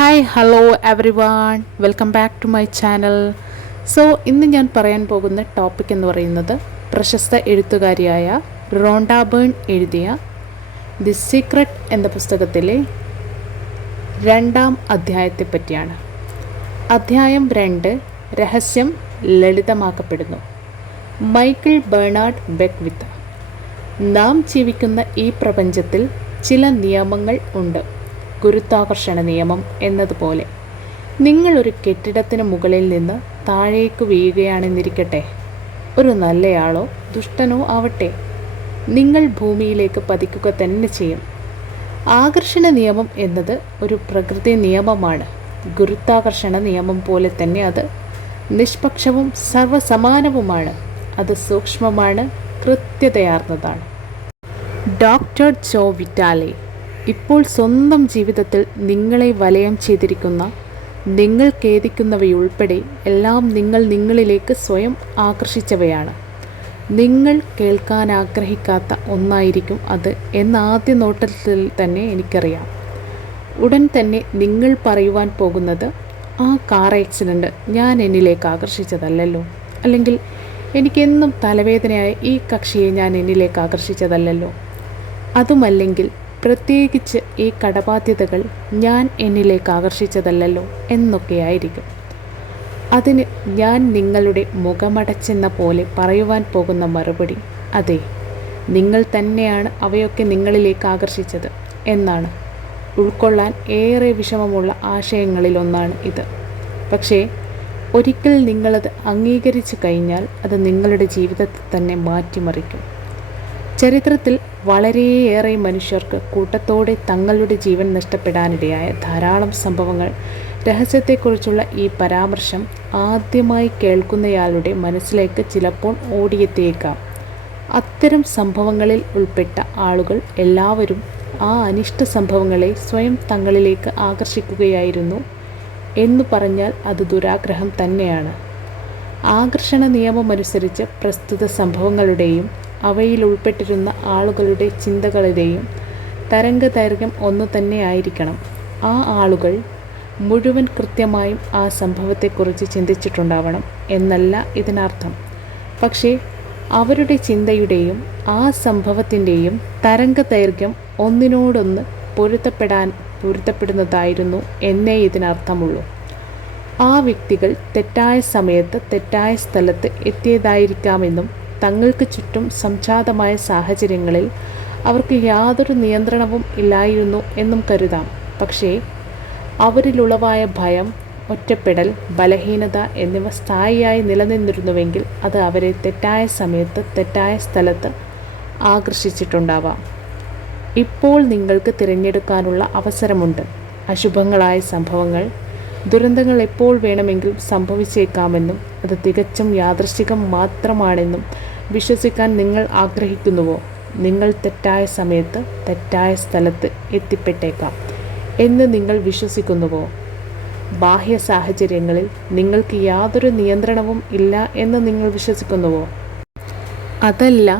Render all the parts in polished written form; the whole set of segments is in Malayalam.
Hi hello everyone welcome back to my channel. So ഇന്ന് ഞാൻ പറയാൻ പോകുന്ന ടോപ്പിക് എന്ന് പറയുന്നത് പ്രശസ്ത എഴുത്തുകാരിയായ റോണ്ട ബേൺ എഴുതിയ ദി സീക്രട്ട് എന്ന പുസ്തകത്തിലെ 2-ാം അധ്യായത്തെ പറ്റിയാണ്. അധ്യായം 2 രഹസ്യം ലളിതമാക്കപ്പെടുന്നു. Michael Bernard Beckwith. നാം ജീവിക്കുന്ന ഈ പ്രപഞ്ചത്തിൽ ചില നിയമങ്ങൾ ഉണ്ട്. ഗുരുത്വാകർഷണ നിയമം എന്നതുപോലെ നിങ്ങളൊരു കെട്ടിടത്തിന് മുകളിൽ നിന്ന് താഴേക്ക് വീഴുകയാണെന്നിരിക്കട്ടെ. ഒരു നല്ലയാളോ ദുഷ്ടനോ ആവട്ടെ, നിങ്ങൾ ഭൂമിയിലേക്ക് പതിക്കുക തന്നെ ചെയ്യും. ആകർഷണ നിയമം എന്നത് ഒരു പ്രകൃതി നിയമമാണ്. ഗുരുത്വാകർഷണ നിയമം പോലെ തന്നെ അത് നിഷ്പക്ഷവും സർവസമാനവുമാണ്. അത് സൂക്ഷ്മമാണ്, കൃത്യതയാർന്നതാണ്. ഡോക്ടർ ജോ വിറ്റാലെ. ഇപ്പോൾ സ്വന്തം ജീവിതത്തിൽ നിങ്ങളെ വലയം ചെയ്തിരിക്കുന്ന, നിങ്ങൾ ഖേദിക്കുന്നവയുൾപ്പെടെ എല്ലാം നിങ്ങൾ നിങ്ങളിലേക്ക് സ്വയം ആകർഷിച്ചവയാണ്. നിങ്ങൾ കേൾക്കാൻ ആഗ്രഹിക്കാത്ത ഒന്നായിരിക്കും അത് എന്ന ആദ്യ നോട്ടത്തിൽ തന്നെ എനിക്കറിയാം. ഉടൻ തന്നെ നിങ്ങൾ പറയുവാൻ പോകുന്നത്, ആ കാർ ആക്സിഡൻറ്റ് ഞാൻ എന്നിലേക്ക് ആകർഷിച്ചതല്ലല്ലോ, അല്ലെങ്കിൽ എനിക്കെന്നും തലവേദനയായ ഈ കക്ഷിയെ ഞാൻ എന്നിലേക്ക് ആകർഷിച്ചതല്ലല്ലോ, അതുമല്ലെങ്കിൽ പ്രത്യേകിച്ച് ഈ കടബാധ്യതകൾ ഞാൻ എന്നിലേക്ക് ആകർഷിച്ചതല്ലല്ലോ എന്നൊക്കെയായിരിക്കും. അതിന് ഞാൻ നിങ്ങളുടെ മുഖമടച്ചെന്ന പോലെ പറയുവാൻ പോകുന്ന മറുപടി, അതെ, നിങ്ങൾ തന്നെയാണ് അവയൊക്കെ നിങ്ങളിലേക്ക് ആകർഷിച്ചത് എന്നാണ്. ഉൾക്കൊള്ളാൻ ഏറെ വിഷമമുള്ള ആശയങ്ങളിലൊന്നാണ് ഇത്. പക്ഷേ ഒരിക്കൽ നിങ്ങളത് അംഗീകരിച്ചു കഴിഞ്ഞാൽ അത് നിങ്ങളുടെ ജീവിതത്തെ തന്നെ മാറ്റിമറിക്കും. ചരിത്രത്തിൽ വളരെയേറെ മനുഷ്യർക്ക് കൂട്ടത്തോടെ തങ്ങളുടെ ജീവൻ നഷ്ടപ്പെടാനിടയായ ധാരാളം സംഭവങ്ങൾ. രഹസ്യത്തെക്കുറിച്ചുള്ള ഈ പരാമർശം ആദ്യമായി കേൾക്കുന്നയാളുടെ മനസ്സിലേക്ക് ചിലപ്പോൾ ഓടിയെത്തിയേക്കാം. അത്തരം സംഭവങ്ങളിൽ ഉൾപ്പെട്ട ആളുകൾ എല്ലാവരും ആ അനിഷ്ട സംഭവങ്ങളെ സ്വയം തങ്ങളിലേക്ക് ആകർഷിക്കുകയായിരുന്നു എന്നു പറഞ്ഞാൽ അത് ദുരാഗ്രഹം തന്നെയാണ്. ആകർഷണ നിയമമനുസരിച്ച് പ്രസ്തുത സംഭവങ്ങളുടെയും അവയിൽ ഉൾപ്പെട്ടിരുന്ന ആളുകളുടെ ചിന്തകളുടെയും തരംഗദൈർഘ്യം ഒന്നു തന്നെ ആയിരിക്കണം. ആ ആളുകൾ മുഴുവൻ കൃത്യമായും ആ സംഭവത്തെക്കുറിച്ച് ചിന്തിച്ചിട്ടുണ്ടാവണം എന്നല്ല ഇതിനർത്ഥം. പക്ഷേ അവരുടെ ചിന്തയുടെയും ആ സംഭവത്തിൻ്റെയും തരംഗദൈർഘ്യം ഒന്നിനോടൊന്ന് പൊരുത്തപ്പെടുന്നതായിരുന്നു എന്നേ ഇതിനർത്ഥമുള്ളൂ. ആ വ്യക്തികൾ തെറ്റായ സമയത്ത് തെറ്റായ സ്ഥലത്ത് എത്തിയതായിരിക്കാമെന്നും തങ്ങൾക്ക് ചുറ്റും സംജാതമായ സാഹചര്യങ്ങളിൽ അവർക്ക് യാതൊരു നിയന്ത്രണവും ഇല്ലായിരുന്നു എന്നും കരുതാം. പക്ഷേ അവരിലുളവായ ഭയം, ഒറ്റപ്പെടൽ, ബലഹീനത എന്നിവ സ്ഥായിയായി നിലനിന്നിരുന്നുവെങ്കിൽ അത് അവരെ തെറ്റായ സമയത്ത് തെറ്റായ സ്ഥലത്ത് ആകർഷിച്ചിട്ടുണ്ടാവാം. ഇപ്പോൾ നിങ്ങൾക്ക് തിരഞ്ഞെടുക്കാനുള്ള അവസരമുണ്ട്. അശുഭങ്ങളായ സംഭവങ്ങൾ, ദുരന്തങ്ങൾ എപ്പോൾ വേണമെങ്കിലും സംഭവിച്ചേക്കാമെന്നും അത് തികച്ചും യാദൃശ്ചികം മാത്രമാണെന്നും വിശ്വസിക്കാൻ നിങ്ങൾ ആഗ്രഹിക്കുന്നുവോ? നിങ്ങൾ തെറ്റായ സമയത്ത് തെറ്റായ സ്ഥലത്ത് എത്തിപ്പെട്ടേക്കാം എന്ന് നിങ്ങൾ വിശ്വസിക്കുന്നുവോ? ബാഹ്യ സാഹചര്യങ്ങളിൽ നിങ്ങൾക്ക് യാതൊരു നിയന്ത്രണവും ഇല്ല എന്ന് നിങ്ങൾ വിശ്വസിക്കുന്നുവോ? അതല്ല,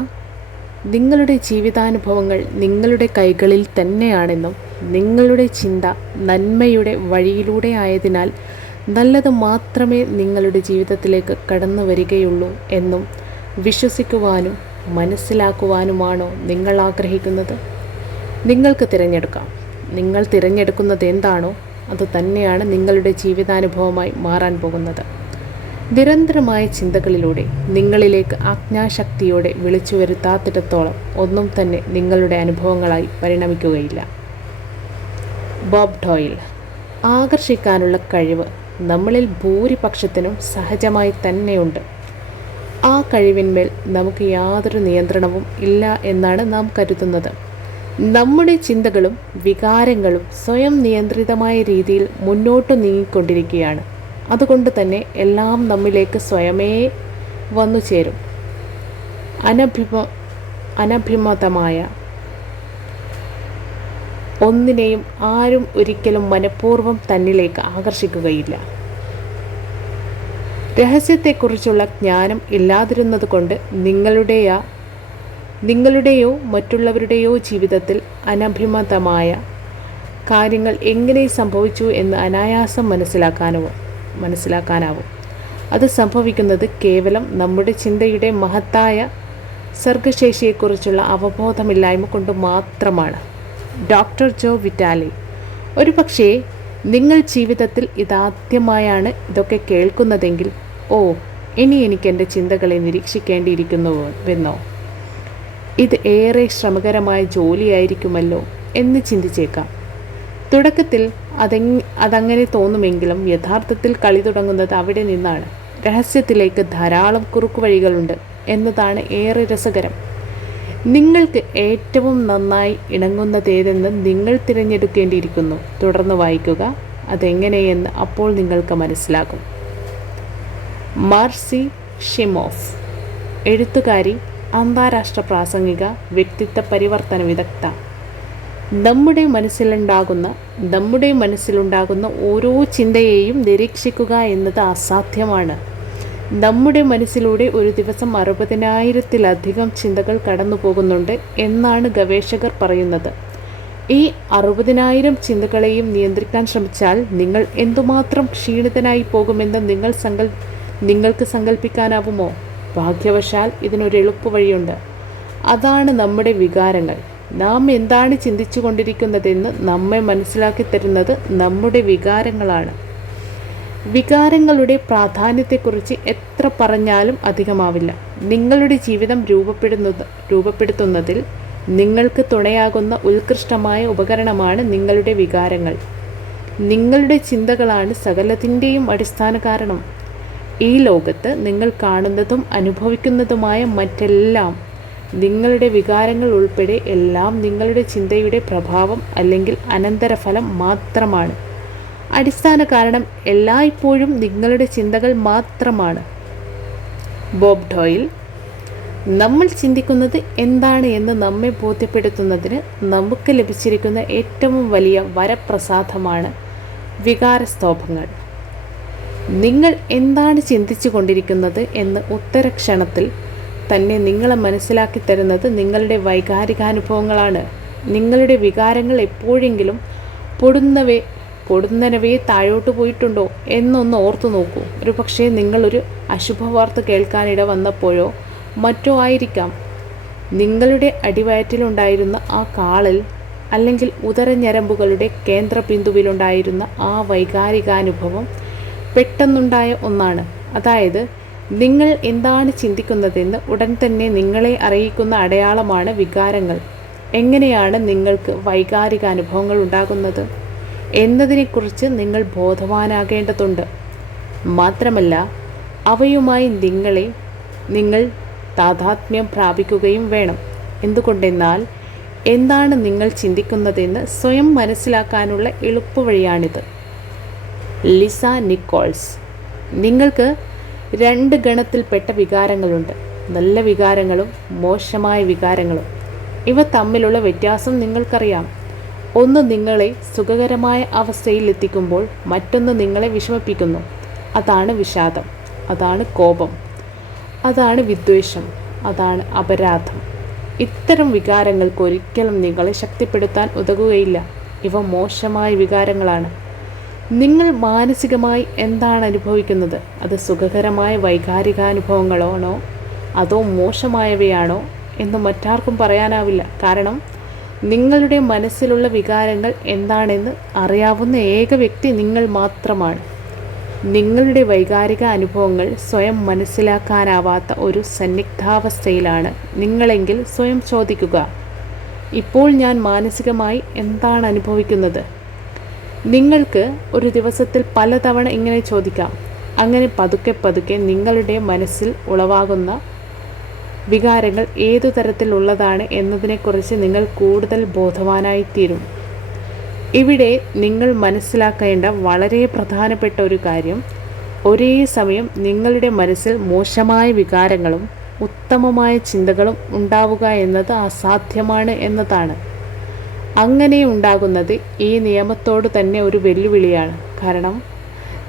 നിങ്ങളുടെ ജീവിതാനുഭവങ്ങൾ നിങ്ങളുടെ കൈകളിൽ തന്നെയാണെന്നും നിങ്ങളുടെ ചിന്ത നന്മയുടെ വഴിയിലൂടെ ആയതിനാൽ നല്ലത് മാത്രമേ നിങ്ങളുടെ ജീവിതത്തിലേക്ക് കടന്നു വരികയുള്ളൂ എന്നും വിശ്വസിക്കുവാനും മനസ്സിലാക്കുവാനുമാണോ നിങ്ങൾ ആഗ്രഹിക്കുന്നത്? നിങ്ങൾക്ക് തിരഞ്ഞെടുക്കാം. നിങ്ങൾ തിരഞ്ഞെടുക്കുന്നത് എന്താണോ അത് തന്നെയാണ് നിങ്ങളുടെ ജീവിതാനുഭവമായി മാറാൻ പോകുന്നത്. നിരന്തരമായ ചിന്തകളിലൂടെ നിങ്ങളിലേക്ക് ആജ്ഞാശക്തിയോടെ വിളിച്ചു വരുത്താത്തിടത്തോളം ഒന്നും തന്നെ നിങ്ങളുടെ അനുഭവങ്ങളായി പരിണമിക്കുകയില്ല. ബോബ് ഡോയിൽ. ആകർഷിക്കാനുള്ള കഴിവ് നമ്മളിൽ ഭൂരിപക്ഷത്തിനും സഹജമായി തന്നെയുണ്ട്. ആ കഴിവിന്മേൽ നമുക്ക് യാതൊരു നിയന്ത്രണവും ഇല്ല എന്നാണ് നാം കരുതുന്നത്. നമ്മുടെ ചിന്തകളും വികാരങ്ങളും സ്വയം നിയന്ത്രിതമായ രീതിയിൽ മുന്നോട്ട് നീങ്ങിക്കൊണ്ടിരിക്കുകയാണ്. അതുകൊണ്ട് തന്നെ എല്ലാം നമ്മിലേക്ക് സ്വയമേ വന്നു ചേരും. അനഭിമതമായ ഒന്നിനെയും ആരും ഒരിക്കലും മനഃപൂർവ്വം തന്നിലേക്ക് ആകർഷിക്കുകയില്ല. രഹസ്യത്തെക്കുറിച്ചുള്ള ജ്ഞാനം ഇല്ലാതിരുന്നതുകൊണ്ട് നിങ്ങളുടെയോ മറ്റുള്ളവരുടെയോ ജീവിതത്തിൽ അനഭിമതമായ കാര്യങ്ങൾ എങ്ങനെ സംഭവിച്ചു എന്ന് അനായാസം മനസ്സിലാക്കാനാവും. അത് സംഭവിക്കുന്നത് കേവലം നമ്മുടെ ചിന്തയുടെ മഹത്തായ സർഗശേഷിയെക്കുറിച്ചുള്ള അവബോധമില്ലായ്മ കൊണ്ട് മാത്രമാണ്. ഡോക്ടർ ജോ വിറ്റാലി. ഒരു പക്ഷേ നിങ്ങൾ ജീവിതത്തിൽ ഇതാദ്യമായാണ് ഇതൊക്കെ കേൾക്കുന്നതെങ്കിൽ, ഓ, ഇനി എനിക്ക് എൻ്റെ ചിന്തകളെ നിരീക്ഷിക്കേണ്ടിയിരിക്കുന്നുവെന്നോ, ഇത് ഏറെ ശ്രമകരമായ ജോലിയായിരിക്കുമല്ലോ എന്ന് ചിന്തിച്ചേക്കാം. തുടക്കത്തിൽ അതങ്ങനെ തോന്നുമെങ്കിലും യഥാർത്ഥത്തിൽ കളി തുടങ്ങുന്നത് അവിടെ നിന്നാണ്. രഹസ്യത്തിലേക്ക് ധാരാളം കുറുക്കുവഴികളുണ്ട് എന്നതാണ് ഏറെ രസകരം. നിങ്ങൾക്ക് ഏറ്റവും നന്നായി ഇണങ്ങുന്നതേതെന്ന് നിങ്ങൾ തിരഞ്ഞെടുക്കേണ്ടിയിരിക്കുന്നു. തുടർന്ന് വായിക്കുക, അതെങ്ങനെയെന്ന് അപ്പോൾ നിങ്ങൾക്ക് മനസ്സിലാകും. മാർസി ഷിമോഫ്, എഴുത്തുകാരി, അന്താരാഷ്ട്ര പ്രാസംഗിക, വ്യക്തിത്വ പരിവർത്തന വിദഗ്ധ. നമ്മുടെ മനസ്സിലുണ്ടാകുന്ന ഓരോ ചിന്തയെയും നിരീക്ഷിക്കുക എന്നത് അസാധ്യമാണ്. നമ്മുടെ മനസ്സിലൂടെ ഒരു ദിവസം 60,000-ത്തിലധികം ചിന്തകൾ കടന്നു പോകുന്നുണ്ട് എന്നാണ് ഗവേഷകർ പറയുന്നത്. ഈ 60,000 ചിന്തകളെയും നിയന്ത്രിക്കാൻ ശ്രമിച്ചാൽ നിങ്ങൾ എന്തുമാത്രം ക്ഷീണിതനായി പോകുമെന്ന് നിങ്ങൾക്ക് സങ്കല്പിക്കാനാവുമോ? ഭാഗ്യവശാൽ ഇതിനൊരു എളുപ്പവഴിയുണ്ട്. അതാണ് നമ്മുടെ വികാരങ്ങൾ. നാം എന്താണ് ചിന്തിച്ചു കൊണ്ടിരിക്കുന്നതെന്ന് നമ്മെ മനസ്സിലാക്കി തരുന്നത് നമ്മുടെ വികാരങ്ങളാണ്. വികാരങ്ങളുടെ പ്രാധാന്യത്തെക്കുറിച്ച് എത്ര പറഞ്ഞാലും അധികമാവില്ല. നിങ്ങളുടെ ജീവിതം രൂപപ്പെടുത്തുന്നതിൽ നിങ്ങൾക്ക് തുണയാകുന്ന ഉത്കൃഷ്ടമായ ഉപകരണമാണ് നിങ്ങളുടെ വികാരങ്ങൾ. നിങ്ങളുടെ ചിന്തകളാണ് സകലത്തിൻ്റെയും അടിസ്ഥാന കാരണം. ഈ ലോകത്ത് നിങ്ങൾ കാണുന്നതും അനുഭവിക്കുന്നതുമായ മറ്റെല്ലാം, നിങ്ങളുടെ വികാരങ്ങൾ ഉൾപ്പെടെ എല്ലാം നിങ്ങളുടെ ചിന്തയുടെ പ്രഭാവം അല്ലെങ്കിൽ അനന്തരഫലം മാത്രമാണ്. അടിസ്ഥാന കാരണം എല്ലായ്പ്പോഴും നിങ്ങളുടെ ചിന്തകൾ മാത്രമാണ്. ബോബ് ഡോയിൽ. നമ്മൾ ചിന്തിക്കുന്നത് എന്താണ് എന്ന് നമ്മെ ബോധ്യപ്പെടുത്തുന്നതിന് നമുക്ക് ലഭിച്ചിരിക്കുന്ന ഏറ്റവും വലിയ വരപ്രസാദമാണ് വികാരസ്തോഭങ്ങൾ. നിങ്ങൾ എന്താണ് ചിന്തിച്ചു കൊണ്ടിരിക്കുന്നത് എന്ന് ഉത്തരക്ഷണത്തിൽ തന്നെ നിങ്ങളെ മനസ്സിലാക്കി തരുന്നത് നിങ്ങളുടെ വൈകാരികാനുഭവങ്ങളാണ്. നിങ്ങളുടെ വികാരങ്ങൾ എപ്പോഴെങ്കിലും പൊടുന്നനവേ താഴോട്ട് പോയിട്ടുണ്ടോ എന്നൊന്ന് ഓർത്തു നോക്കൂ. ഒരു പക്ഷേ നിങ്ങളൊരു അശുഭവാർത്ത കേൾക്കാനിട വന്നപ്പോഴോ മറ്റോ ആയിരിക്കാം. നിങ്ങളുടെ അടിവയറ്റിലുണ്ടായിരുന്ന ആ കാളൽ അല്ലെങ്കിൽ ഉദരഞരമ്പുകളുടെ കേന്ദ്രബിന്ദുവിലുണ്ടായിരുന്ന ആ വൈകാരികാനുഭവം പെട്ടെന്നുണ്ടായ ഒന്നാണ്. അതായത് നിങ്ങൾ എന്താണ് ചിന്തിക്കുന്നതെന്ന് ഉടൻ തന്നെ നിങ്ങളെ അറിയിക്കുന്ന അടയാളമാണ് വികാരങ്ങൾ. എങ്ങനെയാണ് നിങ്ങൾക്ക് വൈകാരിക അനുഭവങ്ങൾ ഉണ്ടാകുന്നത് എന്നതിനെക്കുറിച്ച് നിങ്ങൾ ബോധവാനാകേണ്ടതുണ്ട്. മാത്രമല്ല, അവയുമായി നിങ്ങൾ താദാത്മ്യം പ്രാപിക്കുകയും വേണം. എന്തുകൊണ്ടെന്നാൽ എന്താണ് നിങ്ങൾ ചിന്തിക്കുന്നതെന്ന് സ്വയം മനസ്സിലാക്കാനുള്ള എളുപ്പവഴിയാണിത്. Lisa Nichols. നിങ്ങൾക്ക് 2 ഗണത്തിൽപ്പെട്ട വികാരങ്ങളുണ്ട്, നല്ല വികാരങ്ങളും മോശമായ വികാരങ്ങളും. ഇവ തമ്മിലുള്ള വ്യത്യാസം നിങ്ങൾക്കറിയാം. ഒന്ന് നിങ്ങളെ സുഖകരമായ അവസ്ഥയിൽ എത്തിക്കുമ്പോൾ മറ്റൊന്ന് നിങ്ങളെ വിഷമിപ്പിക്കുന്നു. അതാണ് വിഷാദം, അതാണ് കോപം, അതാണ് വിദ്വേഷം, അതാണ് അപരാധം. ഇത്തരം വികാരങ്ങൾക്ക് ഒരിക്കലും നിങ്ങളെ ശക്തിപ്പെടുത്താൻ ഉതകുകയില്ല. ഇവ മോശമായ വികാരങ്ങളാണ്. നിങ്ങൾ മാനസികമായി എന്താണ് അനുഭവിക്കുന്നത്? അത് സുഖകരമായ വൈകാരികാനുഭവങ്ങളാണോ അതോ മോശമായവയാണോ എന്ന് മറ്റാർക്കും പറയാനാവില്ല. കാരണം നിങ്ങളുടെ മനസ്സിലുള്ള വികാരങ്ങൾ എന്താണെന്ന് അറിയാവുന്ന ഏക വ്യക്തി നിങ്ങൾ മാത്രമാണ്. നിങ്ങളുടെ വൈകാരിക അനുഭവങ്ങൾ സ്വയം മനസ്സിലാക്കാനാവാത്ത ഒരു സന്നിഗ്ധാവസ്ഥയിലാണ് നിങ്ങളെങ്കിൽ സ്വയം ചോദിക്കുക, ഇപ്പോൾ ഞാൻ മാനസികമായി എന്താണ് അനുഭവിക്കുന്നത്? നിങ്ങൾക്ക് ഒരു ദിവസത്തിൽ പലതവണ ഇങ്ങനെ ചോദിക്കാം. അങ്ങനെ പതുക്കെ പതുക്കെ നിങ്ങളുടെ മനസ്സിൽ ഉളവാകുന്ന വികാരങ്ങൾ ഏതു തരത്തിലുള്ളതാണ് എന്നതിനെക്കുറിച്ച് നിങ്ങൾ കൂടുതൽ ബോധവാനായിത്തീരും. ഇവിടെ നിങ്ങൾ മനസ്സിലാക്കേണ്ട വളരെ പ്രധാനപ്പെട്ട ഒരു കാര്യം, ഒരേ സമയം നിങ്ങളുടെ മനസ്സിൽ മോശമായ വികാരങ്ങളും ഉത്തമമായ ചിന്തകളും ഉണ്ടാവുക എന്നത് അസാധ്യമാണ് എന്നതാണ്. അങ്ങനെ ഉണ്ടാകുന്നത് ഈ നിയമത്തോട് തന്നെ ഒരു വെല്ലുവിളിയാണ്. കാരണം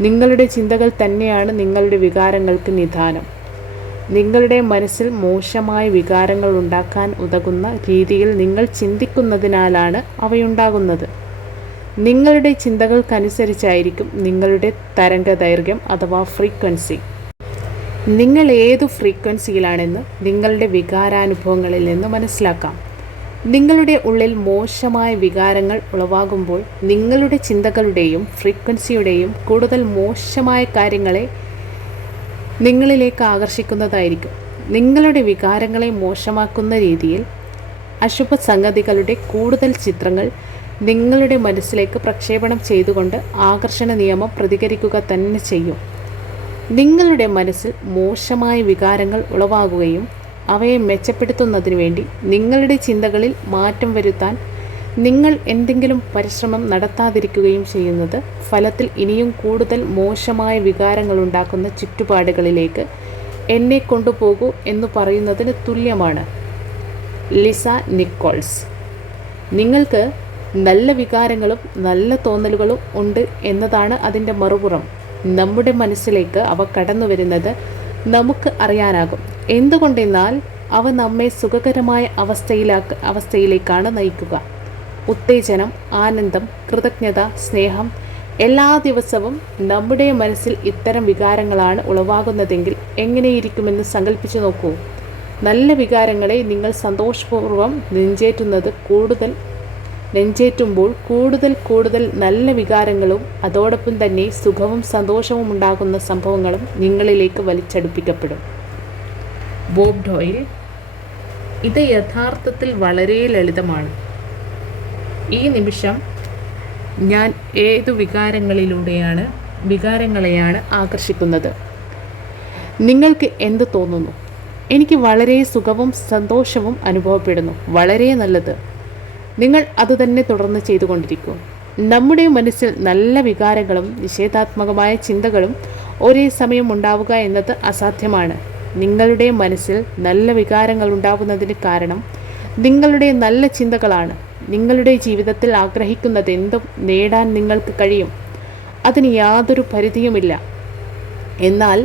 നിങ്ങളുടെ ചിന്തകൾ തന്നെയാണ് നിങ്ങളുടെ വികാരങ്ങൾക്ക് നിദാനം. നിങ്ങളുടെ മനസ്സിൽ മോശമായ വികാരങ്ങൾ ഉണ്ടാക്കാൻ ഉതകുന്ന രീതിയിൽ നിങ്ങൾ ചിന്തിക്കുന്നതിനാലാണ് അവയുണ്ടാകുന്നത്. നിങ്ങളുടെ ചിന്തകൾക്കനുസരിച്ചായിരിക്കും നിങ്ങളുടെ തരംഗദൈർഘ്യം അഥവാ ഫ്രീക്വൻസി. നിങ്ങൾ ഏതു ഫ്രീക്വൻസിയിലാണെന്ന് നിങ്ങളുടെ വികാരാനുഭവങ്ങളിൽ നിന്ന് മനസ്സിലാക്കാം. നിങ്ങളുടെ ഉള്ളിൽ മോശമായ വികാരങ്ങൾ ഉളവാകുമ്പോൾ നിങ്ങളുടെ ചിന്തകളുടെയും ഫ്രീക്വൻസിയുടെയും കൂടുതൽ മോശമായ കാര്യങ്ങളെ നിങ്ങളിലേക്ക് ആകർഷിക്കുന്നതായിരിക്കും. നിങ്ങളുടെ വികാരങ്ങളെ മോശമാക്കുന്ന രീതിയിൽ അശുഭ സംഗതികളുടെ കൂടുതൽ ചിത്രങ്ങൾ നിങ്ങളുടെ മനസ്സിലേക്ക് പ്രക്ഷേപണം ചെയ്തുകൊണ്ട് ആകർഷണ നിയമം പ്രതികരിക്കുക തന്നെ ചെയ്യും. നിങ്ങളുടെ മനസ്സിൽ മോശമായ വികാരങ്ങൾ ഉളവാകുകയും അവയെ മെച്ചപ്പെടുത്തുന്നതിനു വേണ്ടി നിങ്ങളുടെ ചിന്തകളിൽ മാറ്റം വരുത്താൻ നിങ്ങൾ എന്തെങ്കിലും പരിശ്രമം നടത്താതിരിക്കുകയും ചെയ്യുന്നത് ഫലത്തിൽ ഇനിയും കൂടുതൽ മോശമായ വികാരങ്ങളുണ്ടാക്കുന്ന ചുറ്റുപാടുകളിലേക്ക് എന്നെ കൊണ്ടുപോകൂ എന്ന് പറയുന്നതിന് തുല്യമാണ്. Lisa Nichols. നിങ്ങൾക്ക് നല്ല വികാരങ്ങളും നല്ല തോന്നലുകളും ഉണ്ട് എന്നതാണ് അതിൻ്റെ മറുപുറം. നമ്മുടെ മനസ്സിലേക്ക് അവ കടന്നു വരുന്നത് നമുക്ക് അറിയാനാകും. എന്തുകൊണ്ടെന്നാൽ അവ നമ്മെ സുഖകരമായ അവസ്ഥയിലേക്കാണ് നയിക്കുക. ഉത്തേജനം, ആനന്ദം, കൃതജ്ഞത, സ്നേഹം എല്ലാ ദിവസവും നമ്മുടെ മനസ്സിൽ ഇത്തരം വികാരങ്ങളാണ് ഉളവാകുന്നതെങ്കിൽ എങ്ങനെയിരിക്കുമെന്ന് സങ്കല്പിച്ചു നോക്കൂ. നല്ല വികാരങ്ങളെ നിങ്ങൾ സന്തോഷപൂർവ്വം നെഞ്ചേറ്റുമ്പോൾ കൂടുതൽ നല്ല വികാരങ്ങളും അതോടൊപ്പം തന്നെ സുഖവും സന്തോഷവും ഉണ്ടാകുന്ന സംഭവങ്ങളും നിങ്ങളിലേക്ക് വലിച്ചടുപ്പിക്കപ്പെടും. ബോബ് ഡോയിൽ. ഇത് യഥാർത്ഥത്തിൽ വളരെ ലളിതമാണ്. ഈ നിമിഷം ഞാൻ ഏതു വികാരങ്ങളെയാണ് ആകർഷിക്കുന്നത്? നിങ്ങൾക്ക് എന്ത് തോന്നുന്നു? എനിക്ക് വളരെ സുഖവും സന്തോഷവും അനുഭവപ്പെടുന്നു. വളരെ നല്ലത്. നിങ്ങൾ അതുതന്നെ തുടർന്ന് ചെയ്തുകൊണ്ടിരിക്കും. നമ്മുടെ മനസ്സിൽ നല്ല വികാരങ്ങളും നിഷേധാത്മകമായ ചിന്തകളും ഒരേ സമയം ഉണ്ടാവുക എന്നത് അസാധ്യമാണ്. നിങ്ങളുടെ മനസ്സിൽ നല്ല വികാരങ്ങൾ ഉണ്ടാവുന്നതിന് കാരണം നിങ്ങളുടെ നല്ല ചിന്തകളാണ്. നിങ്ങളുടെ ജീവിതത്തിൽ ആഗ്രഹിക്കുന്നതെന്തും നേടാൻ നിങ്ങൾക്ക് കഴിയും. അതിന് യാതൊരു പരിധിയുമില്ല. എന്നാൽ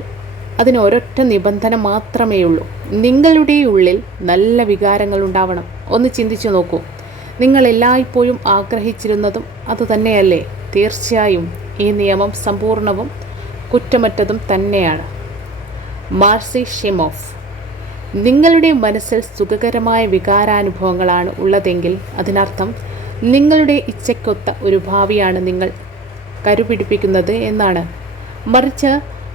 അതിന് ഒരൊറ്റ നിബന്ധന മാത്രമേയുള്ളൂ. നിങ്ങളുടെ ഉള്ളിൽ നല്ല വികാരങ്ങൾ ഉണ്ടാവണം. ഒന്ന് ചിന്തിച്ചു നോക്കൂ. നിങ്ങൾ എല്ലായ്പ്പോഴും ആഗ്രഹിച്ചിരുന്നതും അതുതന്നെയല്ലേ? തീർച്ചയായും ഈ നിയമം സമ്പൂർണവും കുറ്റമറ്റതും തന്നെയാണ്. മാർസി ഷിമോഫ്. നിങ്ങളുടെ മനസ്സിൽ സുഖകരമായ വികാരാനുഭവങ്ങളാണ് ഉള്ളതെങ്കിൽ അതിനർത്ഥം നിങ്ങളുടെ ഇച്ഛയ്ക്കൊത്ത ഒരു ഭാവിയാണ് നിങ്ങൾ കരുപിടിപ്പിക്കുന്നത് എന്നാണ്. മറിച്ച്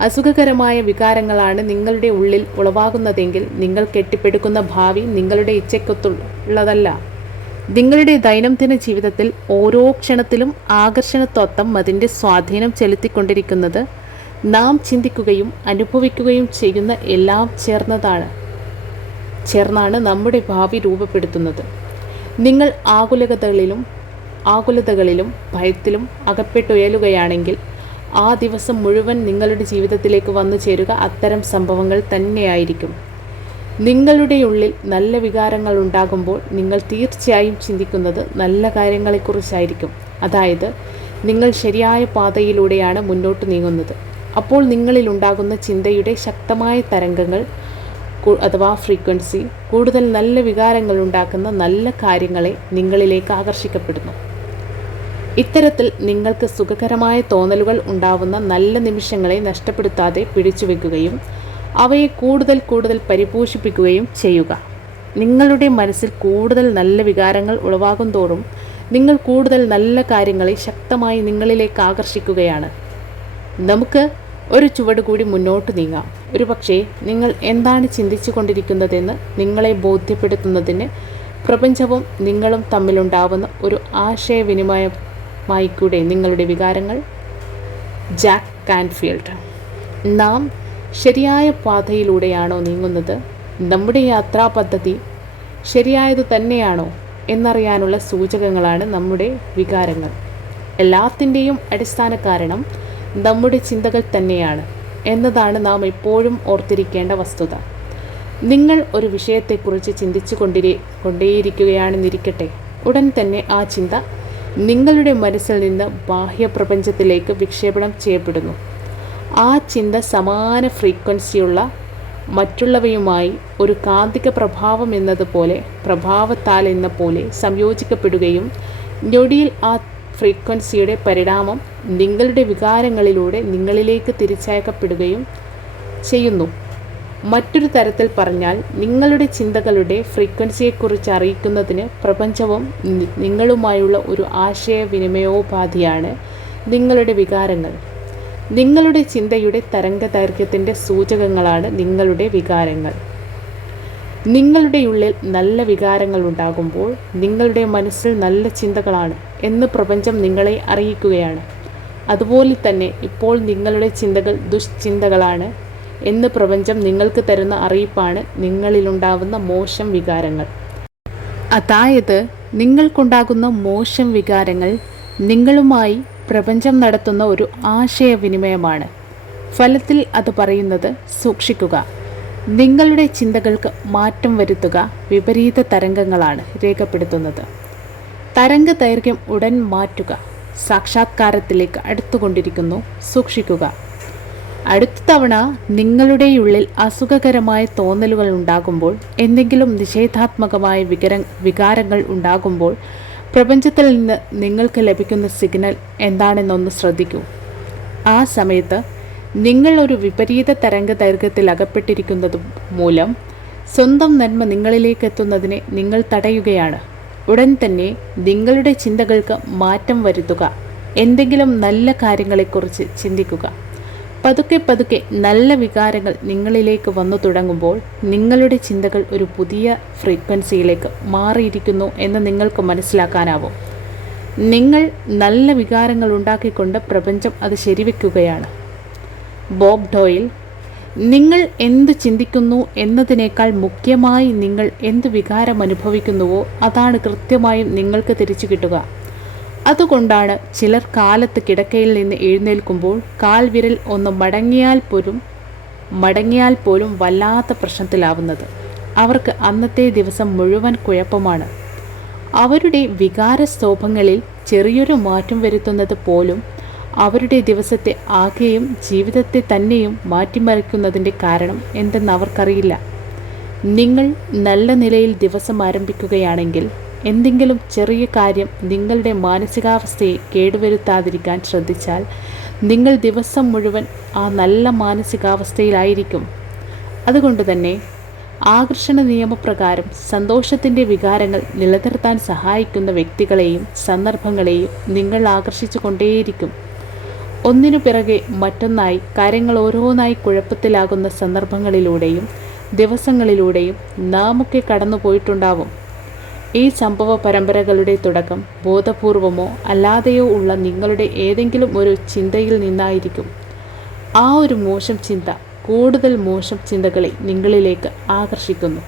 അസുഖകരമായ വികാരങ്ങളാണ് നിങ്ങളുടെ ഉള്ളിൽ ഉളവാകുന്നതെങ്കിൽ നിങ്ങൾ കെട്ടിപ്പടുക്കുന്ന ഭാവി നിങ്ങളുടെ ഇച്ഛയ്ക്കൊത്തുള്ളതല്ല. നിങ്ങളുടെ ദൈനംദിന ജീവിതത്തിൽ ഓരോ ക്ഷണത്തിലും ആകർഷണത്വം അതിൻ്റെ സ്വാധീനം ചെലുത്തിക്കൊണ്ടിരിക്കുന്നത് നാം ചിന്തിക്കുകയും അനുഭവിക്കുകയും ചെയ്യുന്ന എല്ലാം ചേർന്നാണ് നമ്മുടെ ഭാവി രൂപപ്പെടുത്തുന്നത്. നിങ്ങൾ ആകുലതകളിലും ഭയത്തിലും അകപ്പെട്ടുയലുകയാണെങ്കിൽ ആ ദിവസം മുഴുവൻ നിങ്ങളുടെ ജീവിതത്തിലേക്ക് വന്നു ചേരുക അത്തരം സംഭവങ്ങൾ തന്നെയായിരിക്കും. നിങ്ങളുടെ ഉള്ളിൽ നല്ല വികാരങ്ങൾ ഉണ്ടാകുമ്പോൾ നിങ്ങൾ തീർച്ചയായും ചിന്തിക്കുന്നത് നല്ല കാര്യങ്ങളെക്കുറിച്ചായിരിക്കും. അതായത് നിങ്ങൾ ശരിയായ പാതയിലൂടെയാണ് മുന്നോട്ട് നീങ്ങുന്നത്. അപ്പോൾ നിങ്ങളിൽ ഉണ്ടാകുന്ന ചിന്തയുടെ ശക്തമായ തരംഗങ്ങൾ അഥവാ ഫ്രീക്വൻസി കൂടുതൽ നല്ല വികാരങ്ങൾ ഉണ്ടാക്കുന്ന നല്ല കാര്യങ്ങളെ നിങ്ങളിലേക്ക് ആകർഷിക്കപ്പെടുന്നു. ഇത്തരത്തിൽ നിങ്ങൾക്ക് സുഖകരമായ തോന്നലുകൾ ഉണ്ടാവുന്ന നല്ല നിമിഷങ്ങളെ നഷ്ടപ്പെടുത്താതെ പിടിച്ചുവെക്കുകയും അവയെ കൂടുതൽ പരിപോഷിപ്പിക്കുകയും ചെയ്യുക. നിങ്ങളുടെ മനസ്സിൽ കൂടുതൽ നല്ല വികാരങ്ങൾ ഉളവാകും തോറും നിങ്ങൾ കൂടുതൽ നല്ല കാര്യങ്ങളെ ശക്തമായി നിങ്ങളിലേക്ക് ആകർഷിക്കുകയാണ്. നമുക്ക് ഒരു ചുവട് കൂടി മുന്നോട്ട് നീങ്ങാം. ഒരുപക്ഷെ നിങ്ങൾ എന്താണ് ചിന്തിച്ചു കൊണ്ടിരിക്കുന്നതെന്ന് നിങ്ങളെ ബോധ്യപ്പെടുത്തുന്നതിന് പ്രപഞ്ചവും നിങ്ങളും തമ്മിലുണ്ടാവുന്ന ഒരു ആശയവിനിമയമായിക്കൂടെ നിങ്ങളുടെ വികാരങ്ങൾ. Jack Canfield. നാം ശരിയായ പാതയിലൂടെയാണോ നീങ്ങുന്നത്? നമ്മുടെ യാത്രാ പദ്ധതി ശരിയായതു തന്നെയാണോ എന്നറിയാനുള്ള സൂചകങ്ങളാണ് നമ്മുടെ വികാരങ്ങൾ. എല്ലാത്തിൻ്റെയും അടിസ്ഥാന കാരണം നമ്മുടെ ചിന്തകൾ തന്നെയാണ് എന്നതാണ് നാം എപ്പോഴും ഓർത്തിരിക്കേണ്ട വസ്തുത. നിങ്ങൾ ഒരു വിഷയത്തെക്കുറിച്ച് ചിന്തിച്ചു കൊണ്ടേയിരിക്കുകയാണെന്നിരിക്കട്ടെ. ഉടൻ തന്നെ ആ ചിന്ത നിങ്ങളുടെ മനസ്സിൽ നിന്ന് ബാഹ്യപ്രപഞ്ചത്തിലേക്ക് വിക്ഷേപണം ചെയ്യപ്പെടുന്നു. ആ ചിന്ത സമാന ഫ്രീക്വൻസിയുള്ള മറ്റുള്ളവയുമായി ഒരു കാന്തിക പ്രഭാവം എന്നതുപോലെ പ്രഭാവത്താൽ എന്ന പോലെ സംയോജിക്കപ്പെടുകയും ഞൊടിയിൽ ആ ഫ്രീക്വൻസിയുടെ പരിണാമം നിങ്ങളുടെ വികാരങ്ങളിലൂടെ നിങ്ങളിലേക്ക് തിരിച്ചയക്കപ്പെടുകയും ചെയ്യുന്നു. മറ്റൊരു തരത്തിൽ പറഞ്ഞാൽ, നിങ്ങളുടെ ചിന്തകളുടെ ഫ്രീക്വൻസിയെക്കുറിച്ച് അറിയിക്കുന്നതിന് പ്രപഞ്ചവും നിങ്ങളുമായുള്ള ഒരു ആശയവിനിമയോപാധിയാണ് നിങ്ങളുടെ വികാരങ്ങൾ. നിങ്ങളുടെ ചിന്തയുടെ തരംഗദൈർഘ്യത്തിൻ്റെ സൂചകങ്ങളാണ് നിങ്ങളുടെ വികാരങ്ങൾ. നിങ്ങളുടെ ഉള്ളിൽ നല്ല വികാരങ്ങൾ ഉണ്ടാകുമ്പോൾ നിങ്ങളുടെ മനസ്സിൽ നല്ല ചിന്തകളാണ് എന്ന് പ്രപഞ്ചം നിങ്ങളെ അറിയിക്കുകയാണ്. അതുപോലെ തന്നെ ഇപ്പോൾ നിങ്ങളുടെ ചിന്തകൾ ദുശ്ചിന്തകളാണ് എന്ന് പ്രപഞ്ചം നിങ്ങൾക്ക് തരുന്ന അറിയിപ്പാണ് നിങ്ങളിലുണ്ടാകുന്ന മോശം വികാരങ്ങൾ. അതായത്, നിങ്ങൾക്കുണ്ടാകുന്ന മോശം വികാരങ്ങൾ നിങ്ങളുമായി പ്രപഞ്ചം നടത്തുന്ന ഒരു ആശയവിനിമയമാണ്. ഫലത്തിൽ അത് പറയുന്നത് സൂക്ഷിക്കുക, നിങ്ങളുടെ ചിന്തകൾക്ക് മാറ്റം വരുത്തുക, വിപരീത തരംഗങ്ങളാണ് രേഖപ്പെടുത്തുന്നത്. തരംഗദൈർഘ്യം ഉടൻ മാറ്റുക, സാക്ഷാത്കാരത്തിലേക്ക് അടുത്തുകൊണ്ടിരിക്കുന്നു, സൂക്ഷിക്കുക. അടുത്ത തവണ നിങ്ങളുടെ ഉള്ളിൽ അസുഖകരമായ തോന്നലുകൾ ഉണ്ടാകുമ്പോൾ, എന്തെങ്കിലും നിഷേധാത്മകമായ വികാരങ്ങൾ ഉണ്ടാകുമ്പോൾ പ്രപഞ്ചത്തിൽ നിന്ന് നിങ്ങൾക്ക് ലഭിക്കുന്ന സിഗ്നൽ എന്താണെന്നൊന്ന് ശ്രദ്ധിക്കൂ. ആ സമയത്ത് നിങ്ങൾ ഒരു വിപരീത തരംഗദൈർഘ്യത്തിൽ അകപ്പെട്ടിരിക്കുന്നത് മൂലം സ്വന്തം നന്മ നിങ്ങളിലേക്ക് എത്തുന്നതിനെ നിങ്ങൾ തടയുകയാണ്. ഉടൻ തന്നെ നിങ്ങളുടെ ചിന്തകൾക്ക് മാറ്റം വരുത്തുക, എന്തെങ്കിലും നല്ല കാര്യങ്ങളെക്കുറിച്ച് ചിന്തിക്കുക. പതുക്കെ പതുക്കെ നല്ല വികാരങ്ങൾ നിങ്ങളിലേക്ക് വന്നു തുടങ്ങുമ്പോൾ നിങ്ങളുടെ ചിന്തകൾ ഒരു പുതിയ ഫ്രീക്വൻസിയിലേക്ക് മാറിയിരിക്കുന്നു എന്ന് നിങ്ങൾക്ക് മനസ്സിലാക്കാനാവും. നിങ്ങൾ നല്ല വികാരങ്ങൾ ഉണ്ടാക്കിക്കൊണ്ട് പ്രപഞ്ചം അത് ശരിവെക്കുകയാണ്. ബോബ് ഡോയിൽ, നിങ്ങൾ എന്ത് ചിന്തിക്കുന്നു എന്നതിനേക്കാൾ മുഖ്യമായി നിങ്ങൾ എന്ത് വികാരം അനുഭവിക്കുന്നുവോ അതാണ് കൃത്യമായും നിങ്ങൾക്ക് തിരിച്ചു കിട്ടുക. അതുകൊണ്ടാണ് ചിലർ കാലത്ത് കിടക്കയിൽ നിന്ന് എഴുന്നേൽക്കുമ്പോൾ കാൽവിരൽ ഒന്ന് മടങ്ങിയാൽ പോലും വല്ലാത്ത പ്രശ്നത്തിലാവുന്നത്. അവർക്ക് അന്നത്തെ ദിവസം മുഴുവൻ കുഴപ്പമാണ്. അവരുടെ വികാരസ്തോഭങ്ങളിൽ ചെറിയൊരു മാറ്റം വരുത്തുന്നത് പോലും അവരുടെ ദിവസത്തെ ആകെയും ജീവിതത്തെ തന്നെയും മാറ്റിമറിക്കുന്നതിൻ്റെ കാരണം എന്തെന്ന് അവർക്കറിയില്ല. നിങ്ങൾ നല്ല നിലയിൽ ദിവസം ആരംഭിക്കുകയാണെങ്കിൽ എന്തെങ്കിലും ചെറിയ കാര്യം നിങ്ങളുടെ മാനസികാവസ്ഥയെ കേടുവരുത്താതിരിക്കാൻ ശ്രദ്ധിച്ചാൽ നിങ്ങൾ ദിവസം മുഴുവൻ ആ നല്ല മാനസികാവസ്ഥയിലായിരിക്കും. അതുകൊണ്ട് തന്നെ ആകർഷണ നിയമപ്രകാരം സന്തോഷത്തിൻ്റെ വികാരങ്ങൾ നിലനിർത്താൻ സഹായിക്കുന്ന വ്യക്തികളെയും സന്ദർഭങ്ങളെയും നിങ്ങൾ ആകർഷിച്ചു കൊണ്ടേയിരിക്കും. ഒന്നിനു പിറകെ മറ്റൊന്നായി കാര്യങ്ങൾ ഓരോന്നായി കുഴപ്പത്തിലാകുന്ന സന്ദർഭങ്ങളിലൂടെയും ദിവസങ്ങളിലൂടെയും നാമൊക്കെ കടന്നു പോയിട്ടുണ്ടാവും. ഈ സംഭവ പരമ്പരകളുടെ തുടക്കം ബോധപൂർവമോ അല്ലാതെയോ ഉള്ള നിങ്ങളുടെ ഏതെങ്കിലും ഒരു ചിന്തയിൽ നിന്നായിരിക്കും. ആ ഒരു മോശം ചിന്ത കൂടുതൽ മോശം ചിന്തകളെ നിങ്ങളിലേക്ക് ആകർഷിക്കുന്നു.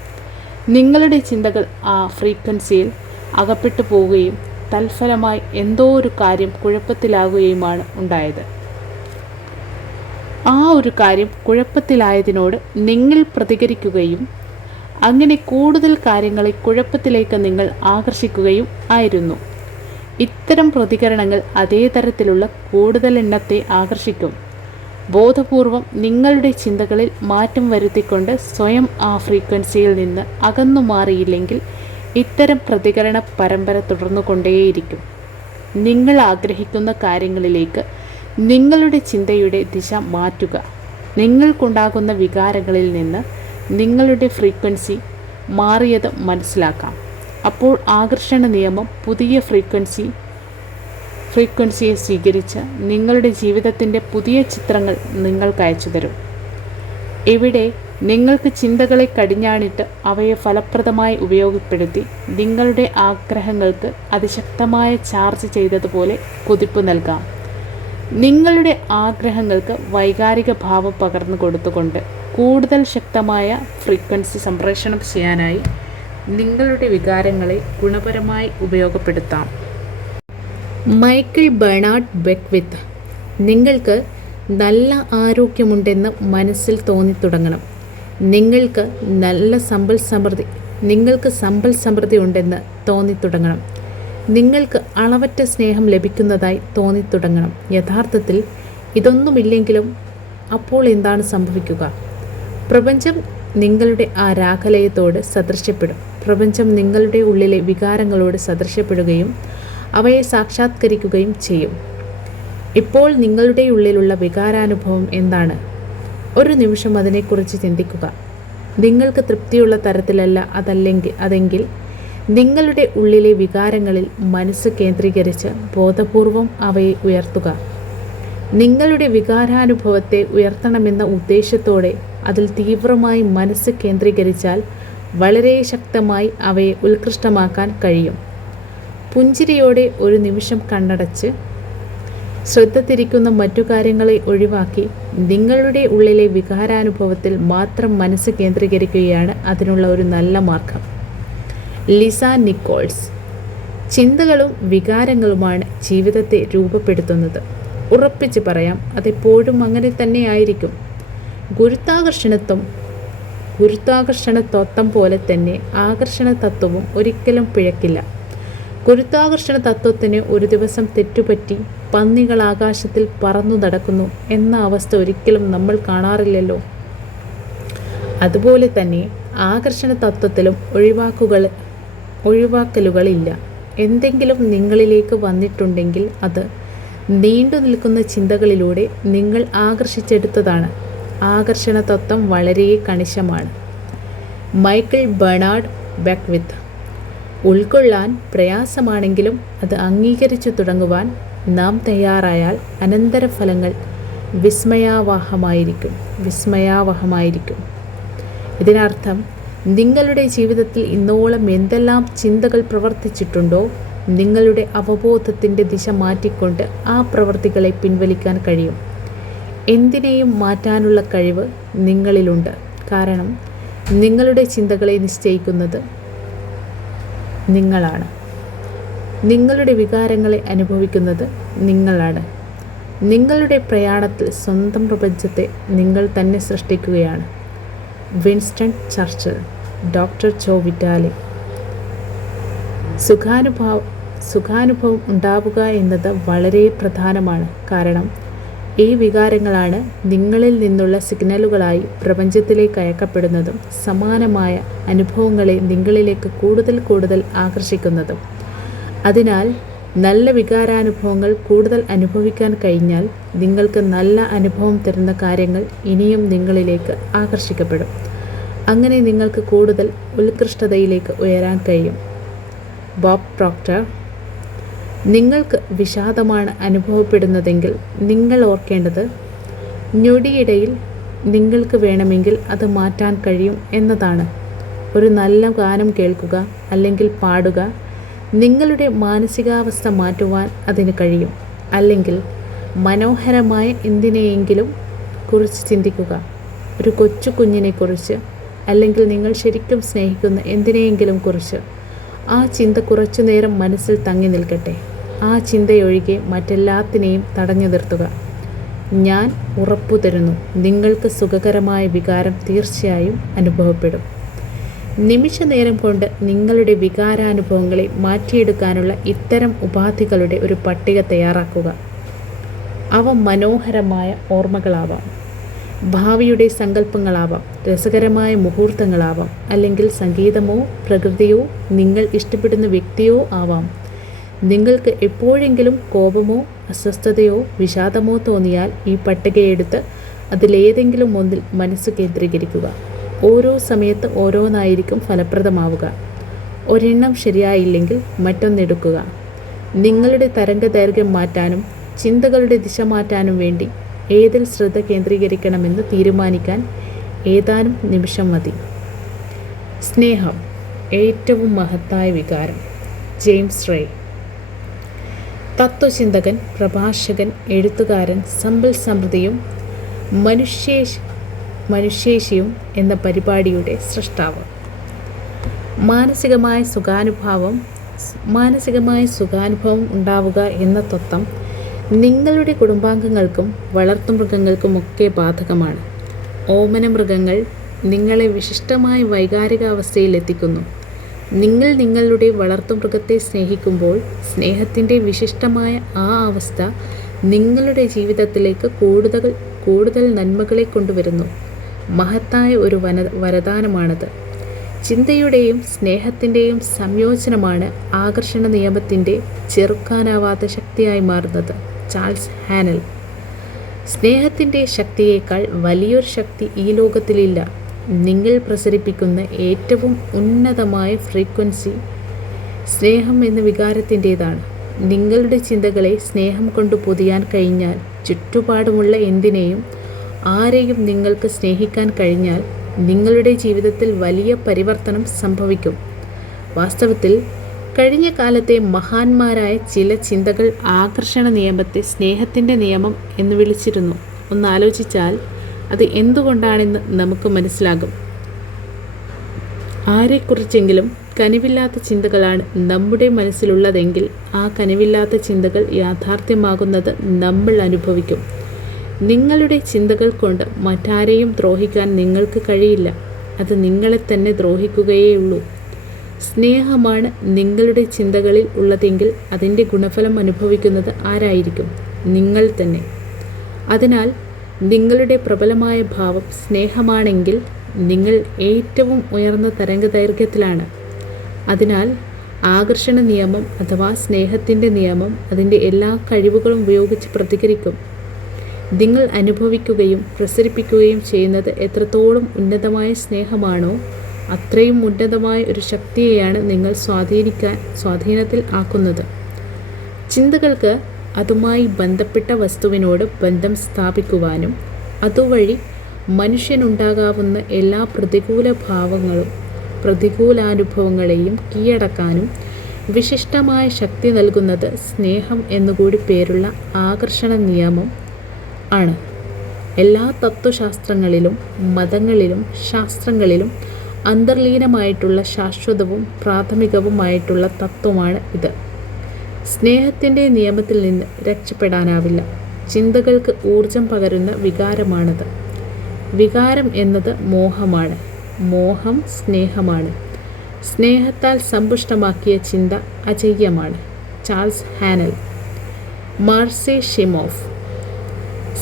നിങ്ങളുടെ ചിന്തകൾ ആ ഫ്രീക്വൻസിയിൽ അകപ്പെട്ടു പോവുകയും തൽഫലമായി എന്തോ ഒരു കാര്യം കുഴപ്പത്തിലാകുകയുമാണ് ഉണ്ടായത്. ആ ഒരു കാര്യം കുഴപ്പത്തിലായതിനോട് നിങ്ങൾ പ്രതികരിക്കുകയും അങ്ങനെ കൂടുതൽ കാര്യങ്ങളെ കുഴപ്പത്തിലേക്ക് നിങ്ങൾ ആകർഷിക്കുകയും ആയിരുന്നു. ഇത്തരം പ്രതികരണങ്ങൾ അതേ തരത്തിലുള്ള കൂടുതൽ എണ്ണത്തെ ആകർഷിക്കും. ബോധപൂർവം നിങ്ങളുടെ ചിന്തകളിൽ മാറ്റം വരുത്തിക്കൊണ്ട് സ്വയം ആ ഫ്രീക്വൻസിയിൽ നിന്ന് അകന്നു മാറിയില്ലെങ്കിൽ ഇത്തരം പ്രതികരണ പരമ്പര തുടർന്നുകൊണ്ടേയിരിക്കും. നിങ്ങൾ ആഗ്രഹിക്കുന്ന കാര്യങ്ങളിലേക്ക് നിങ്ങളുടെ ചിന്തയുടെ ദിശ മാറ്റുക. നിങ്ങൾക്കുണ്ടാകുന്ന വികാരങ്ങളിൽ നിന്ന് നിങ്ങളുടെ ഫ്രീക്വൻസി മാറിയത് മനസ്സിലാക്കാം. അപ്പോൾ ആകർഷണ നിയമം പുതിയ ഫ്രീക്വൻസിയെ സ്വീകരിച്ച് നിങ്ങളുടെ ജീവിതത്തിൻ്റെ പുതിയ ചിത്രങ്ങൾ നിങ്ങൾക്ക് അയച്ചു തരും. ഇവിടെ നിങ്ങൾക്ക് ചിന്തകളെ കടിഞ്ഞാണിട്ട് അവയെ ഫലപ്രദമായി ഉപയോഗപ്പെടുത്തി നിങ്ങളുടെ ആഗ്രഹങ്ങൾക്ക് അതിശക്തമായ ചാർജ് ചെയ്തതുപോലെ കുതിപ്പ് നൽകാം. നിങ്ങളുടെ ആഗ്രഹങ്ങൾക്ക് വൈകാരിക ഭാവം പകർന്നു കൊടുത്തുകൊണ്ട് കൂടുതൽ ശക്തമായ ഫ്രീക്വൻസി സംപ്രേഷണം ചെയ്യാനായി നിങ്ങളുടെ വികാരങ്ങളെ ഗുണപരമായി ഉപയോഗപ്പെടുത്താം. മൈക്കിൾ ബെർണാഡ് ബെക്ക്വിത്ത്, നിങ്ങൾക്ക് നല്ല ആരോഗ്യമുണ്ടെന്ന് മനസ്സിൽ തോന്നിത്തുടങ്ങണം. നിങ്ങൾക്ക് സമ്പൽ സമൃദ്ധി ഉണ്ടെന്ന് തോന്നിത്തുടങ്ങണം. നിങ്ങൾക്ക് അളവറ്റ സ്നേഹം ലഭിക്കുന്നതായി തോന്നിത്തുടങ്ങണം. യഥാർത്ഥത്തിൽ ഇതൊന്നുമില്ലെങ്കിലും അപ്പോൾ എന്താണ് സംഭവിക്കുക? പ്രപഞ്ചം നിങ്ങളുടെ ആ രാഗലയത്തോട് സദൃശ്യപ്പെടും. പ്രപഞ്ചം നിങ്ങളുടെ ഉള്ളിലെ വികാരങ്ങളോട് സദൃശ്യപ്പെടുകയും അവയെ സാക്ഷാത്കരിക്കുകയും ചെയ്യും. ഇപ്പോൾ നിങ്ങളുടെ ഉള്ളിലുള്ള വികാരാനുഭവം എന്താണ്? ഒരു നിമിഷം അതിനെക്കുറിച്ച് ചിന്തിക്കുക. നിങ്ങൾക്ക് തൃപ്തിയുള്ള തരത്തിലല്ല അതെങ്കിൽ നിങ്ങളുടെ ഉള്ളിലെ വികാരങ്ങളിൽ മനസ്സ് കേന്ദ്രീകരിച്ച് ബോധപൂർവം അവയെ ഉയർത്തുക. നിങ്ങളുടെ വികാരാനുഭവത്തെ ഉയർത്തണമെന്ന ഉദ്ദേശത്തോടെ അതിൽ തീവ്രമായി മനസ്സ് കേന്ദ്രീകരിച്ചാൽ വളരെ ശക്തമായി അവയെ ഉത്കൃഷ്ടമാക്കാൻ കഴിയും. പുഞ്ചിരിയോടെ ഒരു നിമിഷം കണ്ണടച്ച് ശ്രദ്ധ തിരിക്കുന്ന മറ്റു കാര്യങ്ങളെ ഒഴിവാക്കി നിങ്ങളുടെ ഉള്ളിലെ വികാരാനുഭവത്തിൽ മാത്രം മനസ്സ് കേന്ദ്രീകരിക്കുകയാണ് അതിനുള്ള ഒരു നല്ല മാർഗം. Lisa Nichols. ചിന്തകളും വികാരങ്ങളുമാണ് ജീവിതത്തെ രൂപപ്പെടുത്തുന്നത്. ഉറപ്പിച്ച് പറയാം, അതെപ്പോഴും അങ്ങനെ തന്നെയായിരിക്കും. ഗുരുത്വാകർഷണ തത്വം പോലെ തന്നെ ആകർഷണ തത്വവും ഒരിക്കലും പിഴക്കില്ല. ഗുരുത്വാകർഷണ തത്വത്തിന് ഒരു ദിവസം തെറ്റുപറ്റി പന്നികൾ ആകാശത്തിൽ പറന്നു നടക്കുന്നു എന്ന അവസ്ഥ ഒരിക്കലും നമ്മൾ കാണാറില്ലല്ലോ. അതുപോലെ തന്നെ ആകർഷണ തത്വത്തിലും ഒഴിവാക്കലുകളില്ല. എന്തെങ്കിലും നിങ്ങളിലേക്ക് വന്നിട്ടുണ്ടെങ്കിൽ അത് നീണ്ടു നിൽക്കുന്ന ചിന്തകളിലൂടെ നിങ്ങൾ ആകർഷിച്ചെടുത്തതാണ്. ആകർഷണ തത്വം വളരെ കണിശമാണ്. Michael Bernard Beckwith. ഉൾക്കൊള്ളാൻ പ്രയാസമാണെങ്കിലും അത് അംഗീകരിച്ചു തുടങ്ങുവാൻ നാം തയ്യാറായാൽ അനന്തരഫലങ്ങൾ വിസ്മയാവഹമായിരിക്കും. ഇതിനർത്ഥം നിങ്ങളുടെ ജീവിതത്തിൽ ഇന്നോളം എന്തെല്ലാം ചിന്തകൾ പ്രവർത്തിച്ചിട്ടുണ്ടോ നിങ്ങളുടെ അവബോധത്തിൻ്റെ ദിശ മാറ്റിക്കൊണ്ട് ആ പ്രവൃത്തികളെ പിൻവലിക്കാൻ കഴിയും. എന്തിനേയും മാറ്റാനുള്ള കഴിവ് നിങ്ങളിലുണ്ട്. കാരണം നിങ്ങളുടെ ചിന്തകളെ നിശ്ചയിക്കുന്നത് നിങ്ങളാണ്. നിങ്ങളുടെ വികാരങ്ങളെ അനുഭവിക്കുന്നത് നിങ്ങളാണ്. നിങ്ങളുടെ പ്രയാണത്തിൽ സ്വന്തം പ്രപഞ്ചത്തെ നിങ്ങൾ തന്നെ സൃഷ്ടിക്കുകയാണ്. Winston Churchill. ഡോക്ടർ ജോ വിറ്റാലി. സുഖാനുഭവം ഉണ്ടാവുക എന്നത് വളരെ പ്രധാനമാണ്. കാരണം ഈ വികാരങ്ങളാണ് നിങ്ങളിൽ നിന്നുള്ള സിഗ്നലുകളായി പ്രപഞ്ചത്തിലേക്ക് അയക്കപ്പെടുന്നതും സമാനമായ അനുഭവങ്ങളെ നിങ്ങളിലേക്ക് കൂടുതൽ ആകർഷിക്കുന്നതും. അതിനാൽ നല്ല വികാരാനുഭവങ്ങൾ കൂടുതൽ അനുഭവിക്കാൻ കഴിഞ്ഞാൽ നിങ്ങൾക്ക് നല്ല അനുഭവം തരുന്ന കാര്യങ്ങൾ ഇനിയും നിങ്ങളിലേക്ക് ആകർഷിക്കപ്പെടും. അങ്ങനെ നിങ്ങൾക്ക് കൂടുതൽ ഉത്കൃഷ്ടതയിലേക്ക് ഉയരാൻ കഴിയും. Bob Proctor. നിങ്ങൾക്ക് വിഷാദമാണ് അനുഭവപ്പെടുന്നതെങ്കിൽ നിങ്ങൾ ഓർക്കേണ്ടത് ഞൊടിയിടയിൽ നിങ്ങൾക്ക് വേണമെങ്കിൽ അത് മാറ്റാൻ കഴിയും എന്നതാണ്. ഒരു നല്ല ഗാനം കേൾക്കുക അല്ലെങ്കിൽ പാടുക. നിങ്ങളുടെ മാനസികാവസ്ഥ മാറ്റുവാൻ അതിന് കഴിയും. അല്ലെങ്കിൽ മനോഹരമായ എന്തിനെയെങ്കിലും കുറിച്ച് ചിന്തിക്കുക. ഒരു കൊച്ചു കുഞ്ഞിനെക്കുറിച്ച് അല്ലെങ്കിൽ നിങ്ങൾ ശരിക്കും സ്നേഹിക്കുന്ന എന്തിനെയെങ്കിലും കുറിച്ച്. ആ ചിന്ത കുറച്ചു നേരം മനസ്സിൽ തങ്ങി നിൽക്കട്ടെ. ആ ചിന്തയൊഴികെ മറ്റെല്ലാത്തിനെയും തടഞ്ഞു നിർത്തുക. ഞാൻ ഉറപ്പു തരുന്നു, നിങ്ങൾക്ക് സുഖകരമായ വികാരം തീർച്ചയായും അനുഭവപ്പെടും. നിമിഷ നേരം കൊണ്ട് നിങ്ങളുടെ വികാരാനുഭവങ്ങളെ മാറ്റിയെടുക്കാനുള്ള ഇത്തരം ഉപാധികളുടെ ഒരു പട്ടിക തയ്യാറാക്കുക. അവ മനോഹരമായ ഓർമ്മകളാവാം, ഭാവിയുടെ സങ്കല്പങ്ങളാവാം, രസകരമായ മുഹൂർത്തങ്ങളാവാം, അല്ലെങ്കിൽ സംഗീതമോ പ്രകൃതിയോ നിങ്ങൾ ഇഷ്ടപ്പെടുന്ന വ്യക്തിയോ ആവാം. നിങ്ങൾക്ക് എപ്പോഴെങ്കിലും കോപമോ അസ്വസ്ഥതയോ വിഷാദമോ തോന്നിയാൽ ഈ പട്ടികയെടുത്ത് അതിലേതെങ്കിലും ഒന്നിൽ മനസ്സ് കേന്ദ്രീകരിക്കുക. ഓരോ സമയത്ത് ഓരോന്നായിരിക്കും ഫലപ്രദമാവുക. ഒരെണ്ണം ശരിയായില്ലെങ്കിൽ മറ്റൊന്നെടുക്കുക. നിങ്ങളുടെ തരംഗദൈർഘ്യം മാറ്റാനും ചിന്തകളുടെ ദിശ മാറ്റാനും വേണ്ടി ഏതിൽ ശ്രദ്ധ കേന്ദ്രീകരിക്കണമെന്ന് തീരുമാനിക്കാൻ ഏതാനും നിമിഷം മതി. സ്നേഹം ഏറ്റവും മഹത്തായ വികാരം. James ray. തത്വചിന്തകൻ, പ്രഭാഷകൻ, എഴുത്തുകാരൻ, സമ്പൽ സമൃദ്ധിയും മനുഷ്യേശിയും എന്ന പരിപാടിയുടെ സൃഷ്ടാവ്. മാനസികമായ സുഖാനുഭവം ഉണ്ടാവുക എന്ന തത്വം നിങ്ങളുടെ കുടുംബാംഗങ്ങൾക്കും വളർത്തുമൃഗങ്ങൾക്കുമൊക്കെ ബാധകമാണ്. ഓമന മൃഗങ്ങൾ നിങ്ങളെ വിശിഷ്ടമായ വൈകാരികാവസ്ഥയിൽ എത്തിക്കുന്നു. നിങ്ങൾ നിങ്ങളുടെ വളർത്തുമൃഗത്തെ സ്നേഹിക്കുമ്പോൾ സ്നേഹത്തിൻ്റെ വിശിഷ്ടമായ ആ അവസ്ഥ നിങ്ങളുടെ ജീവിതത്തിലേക്ക് കൂടുതൽ നന്മകളെ കൊണ്ടുവരുന്നു. മഹത്തായ ഒരു വരദാനമാണത്. ചിന്തയുടെയും സ്നേഹത്തിൻ്റെയും സംയോജനമാണ് ആകർഷണ നിയമത്തിൻ്റെ ചെറുക്കാനാവാത്ത ശക്തിയായി മാറുന്നത്. ചാൾസ് ഹാനൽ. സ്നേഹത്തിൻ്റെ ശക്തിയേക്കാൾ വലിയൊരു ശക്തി ഈ ലോകത്തിലില്ല. നിങ്ങൾ പ്രസരിപ്പിക്കുന്ന ഏറ്റവും ഉന്നതമായ ഫ്രീക്വൻസി സ്നേഹം എന്ന വികാരത്തിൻ്റേതാണ്. നിങ്ങളുടെ ചിന്തകളെ സ്നേഹം കൊണ്ട് പൊതിയാൻ കഴിഞ്ഞാൽ, ചുറ്റുപാടുമുള്ള എന്തിനേയും ആരെയും നിങ്ങൾക്ക് സ്നേഹിക്കാൻ കഴിഞ്ഞാൽ, നിങ്ങളുടെ ജീവിതത്തിൽ വലിയ പരിവർത്തനം സംഭവിക്കും. വാസ്തവത്തിൽ കഴിഞ്ഞ കാലത്തെ മഹാന്മാരായ ചില ചിന്തകൾ ആകർഷണ നിയമത്തെ സ്നേഹത്തിൻ്റെ നിയമം എന്ന് വിളിച്ചിരുന്നു. ഒന്നാലോചിച്ചാൽ അത് എന്തുകൊണ്ടാണെന്ന് നമുക്ക് മനസ്സിലാകും. ആരെക്കുറിച്ചെങ്കിലും കനിവില്ലാത്ത ചിന്തകളാണ് നമ്മുടെ മനസ്സിലുള്ളതെങ്കിൽ ആ കനിവില്ലാത്ത ചിന്തകൾ യാഥാർത്ഥ്യമാകുന്നത് നമ്മൾ അനുഭവിക്കും. നിങ്ങളുടെ ചിന്തകൾ കൊണ്ട് മറ്റാരെയും ദ്രോഹിക്കാൻ നിങ്ങൾക്ക് കഴിയില്ല. അത് നിങ്ങളെ തന്നെ ദ്രോഹിക്കുകയേയുള്ളൂ. സ്നേഹമാണ് നിങ്ങളുടെ ചിന്തകളിൽ ഉള്ളതെങ്കിൽ അതിൻ്റെ ഗുണഫലം അനുഭവിക്കുന്നത് ആരായിരിക്കും? നിങ്ങൾ തന്നെ. അതിനാൽ നിങ്ങളുടെ പ്രബലമായ ഭാവം സ്നേഹമാണെങ്കിൽ നിങ്ങൾ ഏറ്റവും ഉയർന്ന തരംഗദൈർഘ്യത്തിലാണ്. അതിനാൽ ആകർഷണ നിയമം അഥവാ സ്നേഹത്തിൻ്റെ നിയമം അതിൻ്റെ എല്ലാ കഴിവുകളും ഉപയോഗിച്ച് പ്രതികരിക്കും. നിങ്ങൾ അനുഭവിക്കുകയും പ്രസരിപ്പിക്കുകയും ചെയ്യുന്നത് എത്രത്തോളം ഉന്നതമായ സ്നേഹമാണോ അത്രയും ഉന്നതമായ ഒരു ശക്തിയെയാണ് നിങ്ങൾ സ്വാധീനത്തിൽ ആക്കുന്നത്. ചിന്തകൾക്ക് അതുമായി ബന്ധപ്പെട്ട വസ്തുവിനോട് ബന്ധം സ്ഥാപിക്കുവാനും അതുവഴി മനുഷ്യനുണ്ടാകാവുന്ന എല്ലാ പ്രതികൂല ഭാവങ്ങളും പ്രതികൂലാനുഭവങ്ങളെയും കീഴടക്കാനും വിശിഷ്ടമായ ശക്തി നൽകുന്നത് സ്നേഹം എന്നുകൂടി പേരുള്ള ആകർഷണ നിയമം ആണ്. എല്ലാ തത്വശാസ്ത്രങ്ങളിലും മതങ്ങളിലും ശാസ്ത്രങ്ങളിലും അന്തർലീനമായിട്ടുള്ള ശാശ്വതവും പ്രാഥമികവുമായിട്ടുള്ള തത്വമാണ് ഇത്. സ്നേഹത്തിൻ്റെ നിയമത്തിൽ നിന്ന് രക്ഷപ്പെടാനാവില്ല. ചിന്തകൾക്ക് ഊർജം പകരുന്ന വികാരമാണത്. വികാരം എന്നത് മോഹമാണ്. മോഹം സ്നേഹമാണ്. സ്നേഹത്താൽ സമ്പുഷ്ടമാക്കിയ ചിന്ത അജയ്യമാണ്. ചാൾസ് ഹാനൽ. മാർസേ ഷിമോഫ്.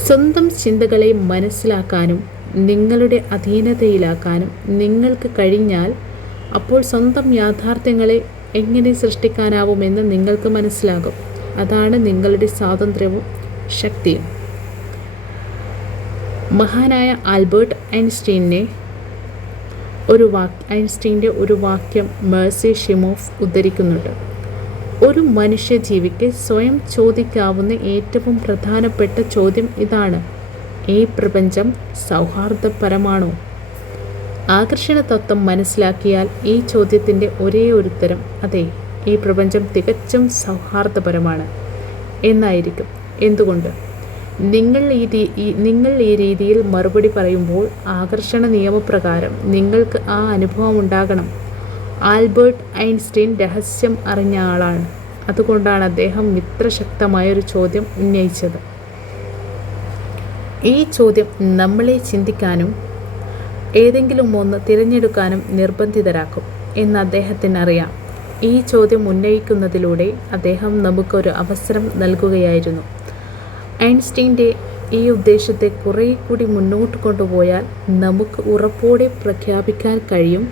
സ്വന്തം ചിന്തകളെ മനസ്സിലാക്കാനും നിങ്ങളുടെ അധീനതയിലാക്കാനും നിങ്ങൾക്ക് കഴിഞ്ഞാൽ അപ്പോൾ സ്വന്തം യാഥാർത്ഥ്യങ്ങളെ എങ്ങനെ സൃഷ്ടിക്കാനാവുമെന്ന് നിങ്ങൾക്ക് മനസ്സിലാകും. അതാണ് നിങ്ങളുടെ സ്വാതന്ത്ര്യവും ശക്തിയും. മഹാനായ ആൽബർട്ട് ഐൻസ്റ്റീൻ്റെ ഒരു വാക്യം മാർസേ ഷിമോഫ് ഉദ്ധരിക്കുന്നുണ്ട്. ഒരു മനുഷ്യജീവിക്ക് സ്വയം ചോദിക്കാവുന്ന ഏറ്റവും പ്രധാനപ്പെട്ട ചോദ്യം ഇതാണ്: ഈ പ്രപഞ്ചം സൗഹാർദ്ദപരമാണോ? ആകർഷണ തത്വം മനസ്സിലാക്കിയാൽ ഈ ചോദ്യത്തിൻ്റെ ഒരേ ഉത്തരം അതെ, ഈ പ്രപഞ്ചം തികച്ചും സൗഹാർദ്ദപരമാണ് എന്നായിരിക്കും. എന്തുകൊണ്ട്? നിങ്ങൾ ഈ രീതിയിൽ മറുപടി പറയുമ്പോൾ ആകർഷണ നിയമപ്രകാരം നിങ്ങൾക്ക് ആ അനുഭവം ഉണ്ടാകണം. ആൽബർട്ട് ഐൻസ്റ്റീൻ രഹസ്യം അറിഞ്ഞ ആളാണ്. അതുകൊണ്ടാണ് അദ്ദേഹം ഇത്ര ശക്തമായൊരു ചോദ്യം ഉന്നയിച്ചത്. ഈ ചോദ്യം നമ്മളെ ചിന്തിക്കാനും ഏതെങ്കിലും ഒന്ന് തിരഞ്ഞെടുക്കാനും നിർബന്ധിതരാക്കും എന്ന് അദ്ദേഹത്തിനറിയാം. ഈ ചോദ്യം ഉന്നയിക്കുന്നതിലൂടെ അദ്ദേഹം നമുക്കൊരു അവസരം നൽകുകയായിരുന്നു. ഐൻസ്റ്റീൻ്റെ ഈ ഉദ്ദേശത്തെ കുറേ കൂടി മുന്നോട്ട് കൊണ്ടുപോയാൽ നമുക്ക് ഉറപ്പോടെ പ്രഖ്യാപിക്കാൻ കഴിയും,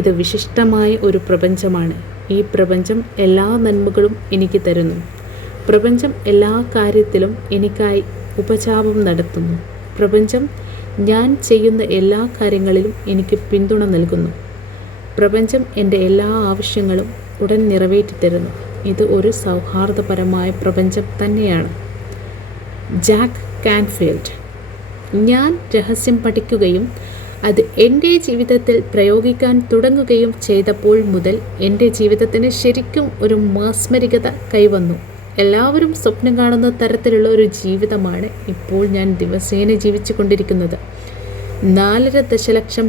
ഇത് വിശിഷ്ടമായ ഒരു പ്രപഞ്ചമാണ്. ഈ പ്രപഞ്ചം എല്ലാ നന്മകളും എനിക്ക് തരുന്നു. പ്രപഞ്ചം എല്ലാ കാര്യത്തിലും എനിക്കായി ഉപചാപം നടത്തുന്നു. പ്രപഞ്ചം ഞാൻ ചെയ്യുന്ന എല്ലാ കാര്യങ്ങളിലും എനിക്ക് പിന്തുണ നൽകുന്നു. പ്രപഞ്ചം എൻ്റെ എല്ലാ ആവശ്യങ്ങളും ഉടൻ നിറവേറ്റിത്തരുന്നു. ഇത് ഒരു സൗഹാർദ്ദപരമായ പ്രപഞ്ചം തന്നെയാണ്. Jack Canfield. ഞാൻ രഹസ്യം പഠിക്കുകയും അത് എൻ്റെ ജീവിതത്തിൽ പ്രയോഗിക്കാൻ തുടങ്ങുകയും ചെയ്തപ്പോൾ മുതൽ എൻ്റെ ജീവിതത്തിന് ശരിക്കും ഒരു മാസ്മരികത കൈവന്നു. എല്ലാവരും സ്വപ്നം കാണുന്ന തരത്തിലുള്ള ഒരു ജീവിതമാണ് ഇപ്പോൾ ഞാൻ ദിവസേന ജീവിച്ചു കൊണ്ടിരിക്കുന്നത്. $4.5 ദശലക്ഷം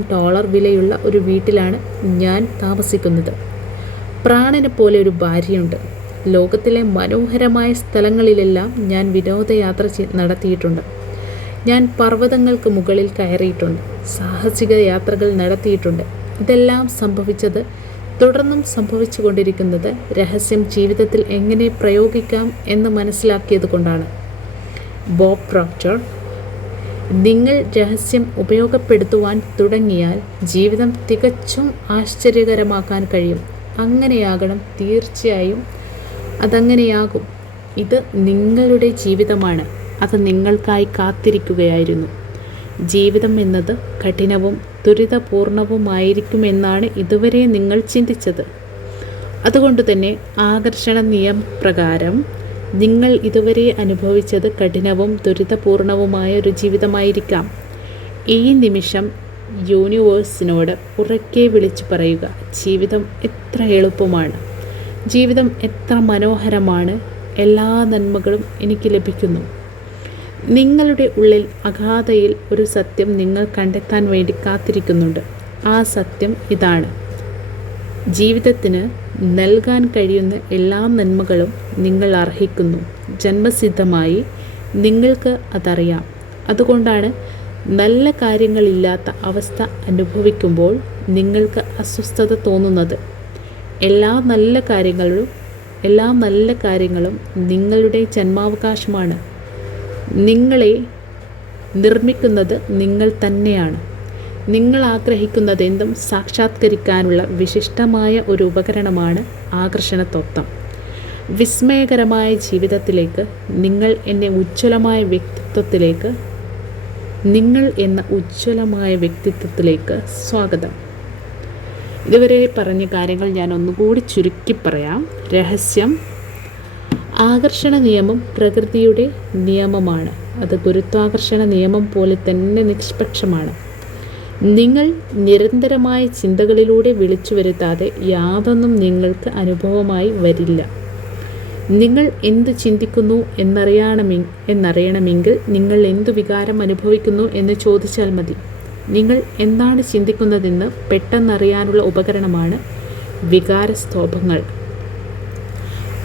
വിലയുള്ള ഒരു വീട്ടിലാണ് ഞാൻ താമസിക്കുന്നത്. പ്രാണനെ പോലെ ഒരു ഭാര്യയുണ്ട്. ലോകത്തിലെ മനോഹരമായ സ്ഥലങ്ങളിലെല്ലാം ഞാൻ വിനോദയാത്ര നടത്തിയിട്ടുണ്ട്. ഞാൻ പർവ്വതങ്ങൾക്ക് മുകളിൽ കയറിയിട്ടുണ്ട്. സാഹസിക യാത്രകൾ നടത്തിയിട്ടുണ്ട്. ഇതെല്ലാം സംഭവിച്ചത്, തുടർന്നും സംഭവിച്ചു കൊണ്ടിരിക്കുന്നത് രഹസ്യം ജീവിതത്തിൽ എങ്ങനെ പ്രയോഗിക്കാം എന്ന് മനസ്സിലാക്കിയത് കൊണ്ടാണ്. Bob Proctor. നിങ്ങൾ രഹസ്യം ഉപയോഗപ്പെടുത്തുവാൻ തുടങ്ങിയാൽ ജീവിതം തികച്ചും ആശ്ചര്യകരമാക്കാൻ കഴിയും. അങ്ങനെയാകണം, തീർച്ചയായും അതങ്ങനെയാകും. ഇത് നിങ്ങളുടെ ജീവിതമാണ്. അത് നിങ്ങൾക്കായി കാത്തിരിക്കുകയായിരുന്നു. ജീവിതം എന്നത് കഠിനവും ദുരിതപൂർണവുമായിരിക്കുമെന്നാണ് ഇതുവരെ നിങ്ങൾ ചിന്തിച്ചത്. അതുകൊണ്ടുതന്നെ ആകർഷണ നിയമപ്രകാരം നിങ്ങൾ ഇതുവരെ അനുഭവിച്ചത് കഠിനവും ദുരിതപൂർണവുമായ ഒരു ജീവിതമായിരിക്കാം. ഈ നിമിഷം യൂണിവേഴ്സിനോട് ഉറക്കെ വിളിച്ചു പറയുക, ജീവിതം എത്ര എളുപ്പമാണ്, ജീവിതം എത്ര മനോഹരമാണ്, എല്ലാ നന്മകളും എനിക്ക് ലഭിക്കുന്നു. നിങ്ങളുടെ ഉള്ളിൽ അഗാധയിൽ ഒരു സത്യം നിങ്ങൾ കണ്ടെത്താൻ വേണ്ടി കാത്തിരിക്കുന്നുണ്ട്. ആ സത്യം ഇതാണ്: ജീവിതത്തിന് നൽകാൻ കഴിയുന്ന എല്ലാ നന്മകളും നിങ്ങൾ അർഹിക്കുന്നു. ജന്മസിദ്ധമായി നിങ്ങൾക്ക് അതറിയാം. അതുകൊണ്ടാണ് നല്ല കാര്യങ്ങളില്ലാത്ത അവസ്ഥ അനുഭവിക്കുമ്പോൾ നിങ്ങൾക്ക് അസ്വസ്ഥത തോന്നുന്നത്. എല്ലാ നല്ല കാര്യങ്ങളും നിങ്ങളുടെ ജന്മാവകാശമാണ്. നിങ്ങളെ നിർമ്മിക്കുന്നത് നിങ്ങൾ തന്നെയാണ്. നിങ്ങൾ ആഗ്രഹിക്കുന്നതെന്തും സാക്ഷാത്കരിക്കാനുള്ള വിശിഷ്ടമായ ഒരു ഉപകരണമാണ് ആകർഷണതത്വം. വിസ്മയകരമായ ജീവിതത്തിലേക്ക്, നിങ്ങൾ എന്ന ഉജ്ജ്വലമായ വ്യക്തിത്വത്തിലേക്ക് സ്വാഗതം. ഇതുവരെ പറഞ്ഞ കാര്യങ്ങൾ ഞാൻ ഒന്നുകൂടി ചുരുക്കി പറയാം. രഹസ്യം: ആകർഷണ നിയമം പ്രകൃതിയുടെ നിയമമാണ്. അത് ഗുരുത്വാകർഷണ നിയമം പോലെ തന്നെ നിഷ്പക്ഷമാണ്. നിങ്ങൾ നിരന്തരമായ ചിന്തകളിലൂടെ വിളിച്ചു വരുത്താതെ യാതൊന്നും നിങ്ങൾക്ക് അനുഭവമായി വരില്ല. നിങ്ങൾ എന്തു ചിന്തിക്കുന്നു എന്നറിയണമെങ്കിൽ നിങ്ങൾ എന്തു വികാരം അനുഭവിക്കുന്നു എന്ന് ചോദിച്ചാൽ മതി. നിങ്ങൾ എന്താണ് ചിന്തിക്കുന്നതെന്ന് പെട്ടെന്നറിയാനുള്ള ഉപകരണമാണ് വികാരസ്തോഭങ്ങൾ.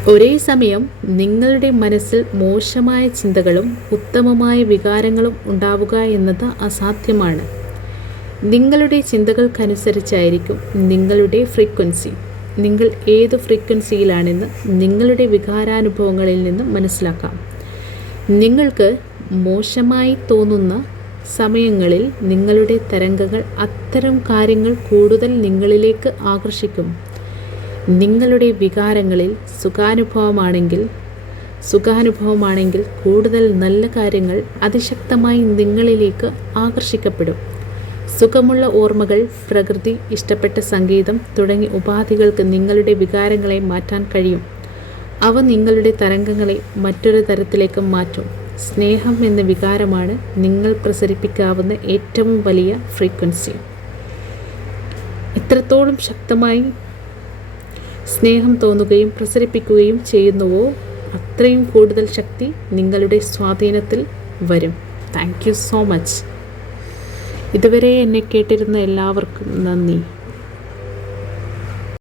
ഒരേ സമയം നിങ്ങളുടെ മനസ്സിൽ മോശമായ ചിന്തകളും ഉത്തമമായ വികാരങ്ങളും ഉണ്ടാവുക എന്നത് അസാധ്യമാണ്. നിങ്ങളുടെ ചിന്തകൾക്കനുസരിച്ചായിരിക്കും നിങ്ങളുടെ ഫ്രീക്വൻസി. നിങ്ങൾ ഏത് ഫ്രീക്വൻസിയിലാണെന്ന് നിങ്ങളുടെ വികാരാനുഭവങ്ങളിൽ നിന്ന് മനസ്സിലാക്കാം. നിങ്ങൾക്ക് മോശമായി തോന്നുന്ന സമയങ്ങളിൽ നിങ്ങളുടെ തരംഗങ്ങൾ അത്തരം കാര്യങ്ങൾ കൂടുതൽ നിങ്ങളിലേക്ക് ആകർഷിക്കും. നിങ്ങളുടെ വികാരങ്ങളിൽ സുഖാനുഭവമാണെങ്കിൽ കൂടുതൽ നല്ല കാര്യങ്ങൾ അതിശക്തമായി നിങ്ങളിലേക്ക് ആകർഷിക്കപ്പെടും. സുഖമുള്ള ഓർമ്മകൾ, പ്രകൃതി, ഇഷ്ടപ്പെട്ട സംഗീതം തുടങ്ങിയ ഉപാധികൾക്ക് നിങ്ങളുടെ വികാരങ്ങളെ മാറ്റാൻ കഴിയും. അവ നിങ്ങളുടെ തരംഗങ്ങളെ മറ്റൊരു തരത്തിലേക്ക് മാറ്റും. സ്നേഹം എന്ന വികാരമാണ് നിങ്ങൾ പ്രസരിപ്പിക്കാവുന്ന ഏറ്റവും വലിയ ഫ്രീക്വൻസി. എത്രത്തോളം ശക്തമായി സ്നേഹം തോന്നുകയും പ്രസരിപ്പിക്കുകയും ചെയ്യുന്നുവോ അത്രയും കൂടുതൽ ശക്തി നിങ്ങളുടെ സ്വാധീനത്തിൽ വരും. Thank you so much. ഇതുവരെ എന്നെ കേട്ടിരുന്ന എല്ലാവർക്കും നന്ദി.